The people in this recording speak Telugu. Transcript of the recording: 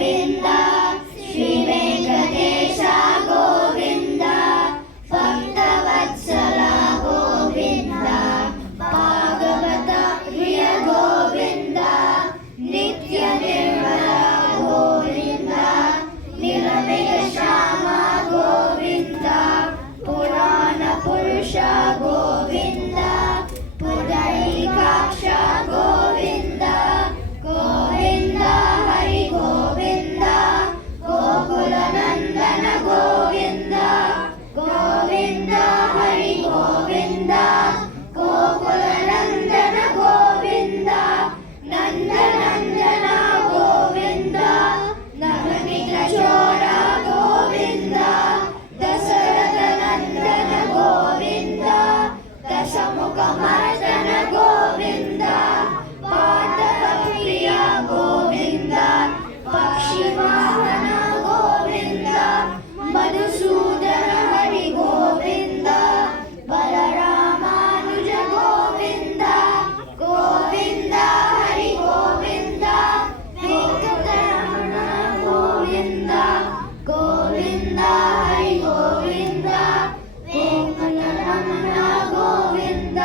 గోవింద శ్రీ వెంకటేశ గోవింద భక్తవత్సల గోవింద భాగవత ప్రియ గోవింద నిత్య నిర్మల గోవింద నిరమయ శ్యామ గోవింద పురాణ పురుష గోవింద పుండరీకాక్ష గోవింద గోవింద హరి గోవింద గోకుల నందన గోవింద గోవింద హరి గోవింద గోకుల నందన గోవింద నందనందన గోవింద నవనిత చోర గోవింద దశరథ నందన గోవింద దశముఖ మర్దన గోవింద పాదవ ప్రియ గోవింద పక్షి వాహన గోవింద మధుసూదన హరి గోవింద బలరామానుజ గోవింద గోవింద హరి గోవింద వెంకటరమణ గోవింద గోవింద హరి గోవింద వెంకటరమణ గోవింద